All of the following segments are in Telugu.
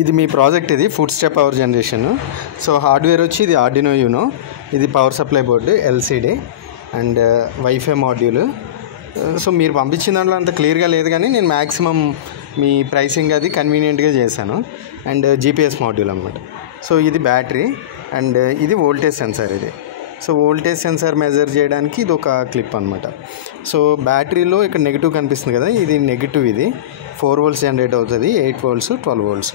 ఇది మీ ప్రాజెక్ట్, ఇది food step power generation. So hardware వచ్చి ఇది ఆర్డినో యూనో, ఇది power supply board LCD and wifi module. So మీరు పంపించిన దాంట్లో అంత క్లియర్గా లేదు, కానీ నేను మ్యాక్సిమం మీ ప్రైసింగ్ అది కన్వీనియంట్గా చేశాను. అండ్ జీపీఎస్ మాడ్యూల్ అన్నమాట. సో ఇది బ్యాటరీ అండ్ ఇది వోల్టేజ్ సెన్సార్. ఇది సో వోల్టేజ్ సెన్సార్ మెజర్ చేయడానికి ఇది ఒక క్లిప్ అనమాట. సో బ్యాటరీలో ఇక్కడ నెగిటివ్ కనిపిస్తుంది కదా, ఇది నెగిటివ్. ఇది 4 volts జనరేట్ అవుతుంది, 8 volts, 12 volts.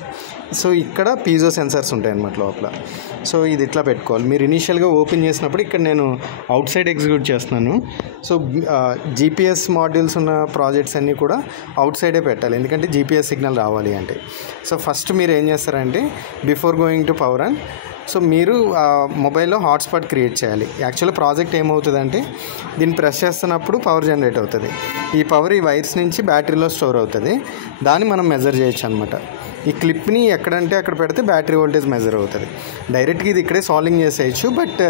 సో ఇక్కడ పీజో సెన్సార్స్ ఉంటాయి అన్నమాట లోపల. సో ఇది ఇట్లా పెట్టుకోవాలి. మీరు ఇనీషియల్గా ఓపెన్ చేసినప్పుడు ఇక్కడ నేను అవుట్ సైడ్ ఎగ్జిక్యూట్ చేస్తున్నాను. సో జీపీఎస్ మాడ్యూల్స్ ఉన్న ప్రాజెక్ట్స్ అన్నీ కూడా అవుట్ సైడే పెట్టాలి, ఎందుకంటే జీపీఎస్ సిగ్నల్ రావాలి అంటే. సో ఫస్ట్ మీరు ఏం చేస్తారంటే before going to power on, so మీరు మొబైల్లో హాట్స్పాట్ క్రియేట్ చేయాలి. యాక్చువల్లీ ప్రాజెక్ట్ ఏమవుతుందంటే దీన్ని ప్రెస్ చేస్తున్నప్పుడు పవర్ జనరేట్ అవుతుంది. ఈ పవర్ ఈ వైర్స్ నుంచి బ్యాటరీలో స్టోర్ అవుతుంది. దాన్ని మనం మెజర్ చేయొచ్చు అనమాట. ఈ క్లిప్ని ఎక్కడంటే అక్కడ పెడితే బ్యాటరీ వోల్టేజ్ మెజర్ అవుతుంది. డైరెక్ట్గా ఇది ఇక్కడే సాల్వింగ్ చేసేయచ్చు. బట్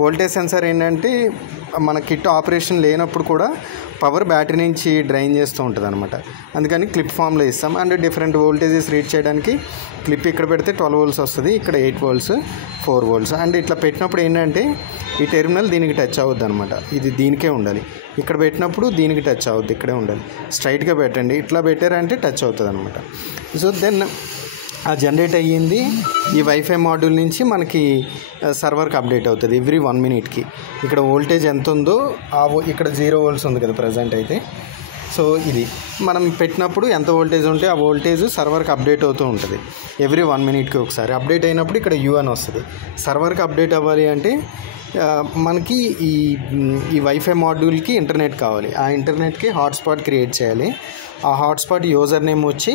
వోల్టేజ్ సెన్సార్ ఏంటంటే మన కిట్ ఆపరేషన్ లేనప్పుడు కూడా పవర్ బ్యాటరీ నుంచి డ్రైన్ చేస్తూ ఉంటుంది అనమాట. అందుకని క్లిప్ ఫామ్లో ఇస్తాం. అండ్ డిఫరెంట్ వోల్టేజెస్ రీడ్ చేయడానికి క్లిప్ ఇక్కడ పెడితే 12 volts వస్తుంది, ఇక్కడ 8 volts, 4 volts. అండ్ ఇట్లా పెట్టినప్పుడు ఏంటంటే ఈ టెర్మినల్ దీనికి టచ్ అవుద్ది అనమాట. ఇది దీనికే ఉండాలి. ఇక్కడ పెట్టినప్పుడు దీనికి టచ్ అవుద్ది, ఇక్కడే ఉండాలి. స్ట్రైట్గా పెట్టండి. ఇట్లా పెట్టారంటే టచ్ అవుతుంది అనమాట. సో దెన్ ఆ జనరేట్ అయ్యింది ఈ వైఫై మాడ్యూల్ నుంచి మనకి సర్వర్కి అప్డేట్ అవుతుంది ఎవ్రీ 1 minute. ఇక్కడ వోల్టేజ్ ఎంత ఉందో ఇక్కడ 0 volts ఉంది కదా ప్రజెంట్ అయితే. సో ఇది మనం పెట్టినప్పుడు ఎంత వోల్టేజ్ ఉంటే ఆ వోల్టేజ్ సర్వర్కి అప్డేట్ అవుతూ ఉంటుంది ఎవ్రీ 1 minute ఒకసారి. అప్డేట్ అయినప్పుడు ఇక్కడ యూ అని వస్తుంది. సర్వర్కి అప్డేట్ అవ్వాలి అంటే మనకి ఈ వైఫై మాడ్యూల్కి ఇంటర్నెట్ కావాలి. ఆ ఇంటర్నెట్కి హాట్స్పాట్ క్రియేట్ చేయాలి. ఆ హాట్స్పాట్ యూజర్ నేమ్ వచ్చి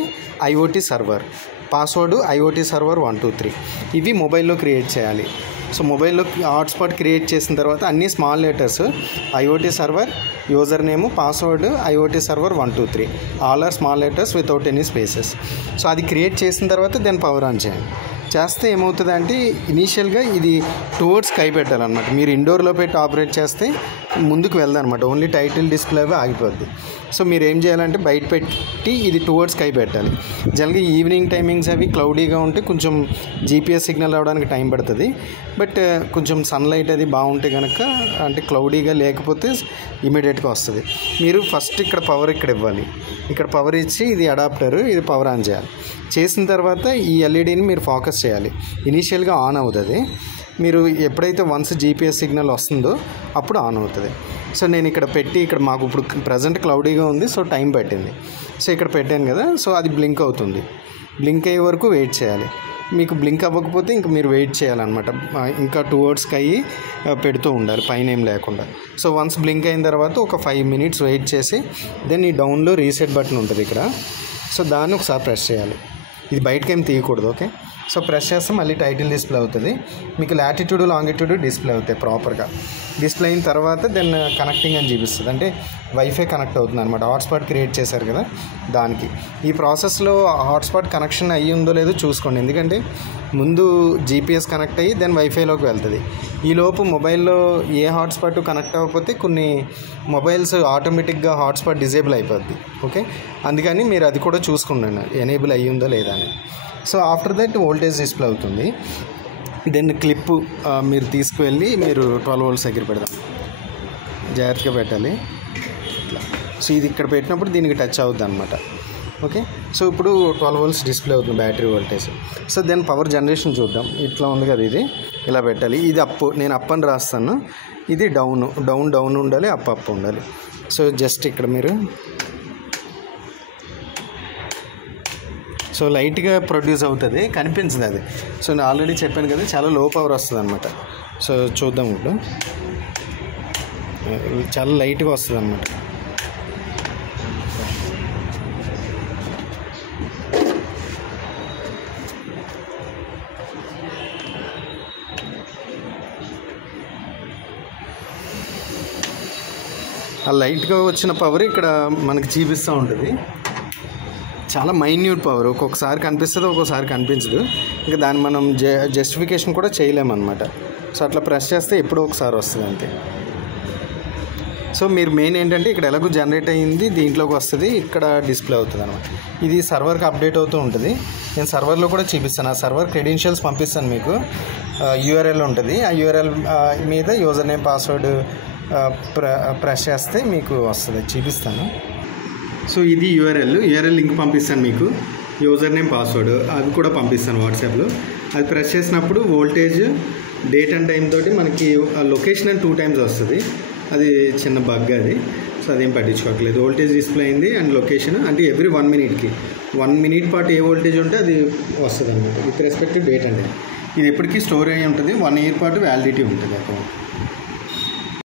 IoT server, password IoT server 123. ఇవి మొబైల్లో క్రియేట్ చేయాలి. సో మొబైల్లో హాట్స్పాట్ క్రియేట్ చేసిన తర్వాత అన్ని small letters, IoT server, user name, password IoT server 123, all are small letters without any spaces. So అది క్రియేట్ చేసిన తర్వాత దెన్ పవర్ ఆన్ చేయండి. చేస్తే ఏమవుతుందంటే ఇనీషియల్గా ఇది టువర్డ్స్ స్కై పెట్టాలన్నమాట. మీరు ఇండోర్లో పెట్టి ఆపరేట్ చేస్తే ముందుకు వెళ్దనమాట, ఓన్లీ టైటిల్ డిస్ప్లే అవి ఆగిపోద్ది. సో మీరు ఏం చేయాలంటే బయట పెట్టి ఇది టువర్డ్స్ స్కై పెట్టాలి. జనరల్గా ఈవినింగ్ టైమింగ్స్ అవి క్లౌడీగా ఉంటే కొంచెం జీపీఎస్ సిగ్నల్ రావడానికి టైం పడుతుంది. బట్ కొంచెం సన్లైట్ అది బాగుంటే కనుక, అంటే క్లౌడీగా లేకపోతే ఇమీడియట్గా వస్తుంది. మీరు ఫస్ట్ ఇక్కడ పవర్ ఇక్కడ ఇవ్వాలి. ఇక్కడ పవర్ ఇచ్చి ఇది అడాప్టర్, ఇది పవర్ ఆన్ చేయాలి. చేసిన తర్వాత ఈ ఎల్ఈడీని మీరు ఫోకస్ చేయాలి. ఇనీషియల్గా ఆన్ అవుతుంది. మీరు ఎప్పుడైతే వన్స్ జీపీఎస్ సిగ్నల్ వస్తుందో అప్పుడు ఆన్ అవుతుంది. సో నేను ఇక్కడ పెట్టి, ఇక్కడ మాకు ఇప్పుడు ప్రజెంట్ క్లౌడీగా ఉంది, సో టైం పట్టింది. సో ఇక్కడ పెట్టాను కదా, సో అది బ్లింక్ అవుతుంది. బ్లింక్ అయ్యే వరకు వెయిట్ చేయాలి. మీకు బ్లింక్ అవ్వకపోతే ఇంక మీరు వెయిట్ చేయాలన్నమాట. ఇంకా టువర్డ్స్కి అయ్యి పెడుతూ ఉండాలి, పైన ఏం లేకుండా. సో వన్స్ బ్లింక్ అయిన తర్వాత ఒక 5 minutes వెయిట్ చేసి దెన్ ఈ డౌన్లో రీసెట్ బటన్ ఉంటుంది ఇక్కడ. సో దాన్ని ఒకసారి ప్రెస్ చేయాలి. ఇది బయటకి ఏం తీయకూడదు. ఓకే. సో ప్రెస్ చేస్తే మళ్ళీ టైటిల్ డిస్ప్లే అవుతుంది. మీకు లాటిట్యూడ్ లాంగిట్యూడ్ డిస్ప్లే అవుతాయి ప్రాపర్గా. డిస్ప్లే అయిన తర్వాత దెన్ కనెక్టింగ్ అని చూపిస్తుంది, అంటే వైఫై కనెక్ట్ అవుతుంది అనమాట. హాట్స్పాట్ క్రియేట్ చేశారు కదా దానికి. ఈ ప్రాసెస్లో హాట్స్పాట్ కనెక్షన్ అయ్యిందో లేదో చూసుకోండి, ఎందుకంటే ముందు జీపీఎస్ కనెక్ట్ అయ్యి దెన్ వైఫైలోకి వెళ్తుంది. ఈలోపు మొబైల్లో ఏ హాట్స్పాట్ కనెక్ట్ అవ్వకపోతే కొన్ని మొబైల్స్ ఆటోమేటిక్గా హాట్స్పాట్ డిజేబుల్ అయిపోద్ది. ఓకే. అందుకని మీరు అది కూడా చూసుకుంటున్నారు ఎనేబుల్ అయ్యిందో లేదా అని. So after that voltage display అవుతుంది. దెన్ క్లిప్ మీరు తీసుకువెళ్ళి మీరు 12 volts దగ్గర పెడదాం, జాగ్రత్తగా పెట్టాలి ఇట్లా. సో ఇది ఇక్కడ పెట్టినప్పుడు దీనికి టచ్ అవుద్ది అనమాట. ఓకే. సో ఇప్పుడు 12 volts డిస్ప్లే అవుతుంది battery voltage. So then power generation చూద్దాం. ఇట్లా ఉంది కదా, ఇది ఇలా పెట్టాలి. ఇది అప్, నేను అప్ అని రాస్తాను. ఇది డౌన్, డౌన్ డౌన్ ఉండాలి, అప్ అప్ ఉండాలి. సో జస్ట్ ఇక్కడ మీరు సో లైట్గా ప్రొడ్యూస్ అవుతుంది, కనిపించదు అది. సో నేను ఆల్రెడీ చెప్పాను కదా చాలా లో పవర్ వస్తుంది అనమాట. సో చూద్దాం ఇప్పుడు, చాలా లైట్గా వస్తుంది అనమాట. ఆ లైట్గా వచ్చిన పవర్ ఇక్కడ మనకి చూపిస్తూ ఉంటుంది. చాలా మైన్యూట్ పవర్, ఒక్కొక్కసారి కనిపిస్తుంది, ఒక్కొక్కసారి కనిపించదు. ఇంకా దాన్ని మనం జస్టిఫికేషన్ కూడా చేయలేమన్నమాట. సో అట్లా ప్రెస్ చేస్తే ఎప్పుడో ఒకసారి వస్తుంది అంతే. సో మీరు మెయిన్ ఏంటంటే ఇక్కడ ఎలాగో జనరేట్ అయ్యింది దీంట్లోకి వస్తుంది, ఇక్కడ డిస్ప్లే అవుతుంది అనమాట. ఇది సర్వర్కి అప్డేట్ అవుతూ ఉంటుంది. నేను సర్వర్లో కూడా చూపిస్తాను. ఆ సర్వర్ క్రెడెన్షియల్స్ పంపిస్తాను మీకు. యూఆర్ఎల్ ఉంటుంది. ఆ యూఆర్ఎల్ మీద యూజర్ నేమ్ పాస్వర్డ్ ప్రెస్ చేస్తే మీకు వస్తుంది, చూపిస్తాను. సో ఇది యూఆర్ఎల్ లింక్ పంపిస్తాను మీకు. యూజర్ నేమ్ పాస్వర్డ్ అవి కూడా పంపిస్తాను వాట్సాప్లో. అది ప్రెస్ చేసినప్పుడు వోల్టేజ్, డేట్ అండ్ టైం తోటి మనకి లొకేషన్ అని 2 times వస్తుంది. అది చిన్న బగ్ అది. సో అదేం పట్టించుకోవట్లేదు. వోల్టేజ్ డిస్ప్లే అయింది అండ్ లొకేషన్ అంటే ఎవ్రీ 1 minute 1 minute పాటు ఏ వోల్టేజ్ ఉంటే అది వస్తుంది అనమాట with respect to date and time. ఇది ఎప్పటికీ స్టోర్ అయ్యి ఉంటుంది. 1 year పాటు వ్యాలిడిటీ ఉంటుంది అకౌంట్.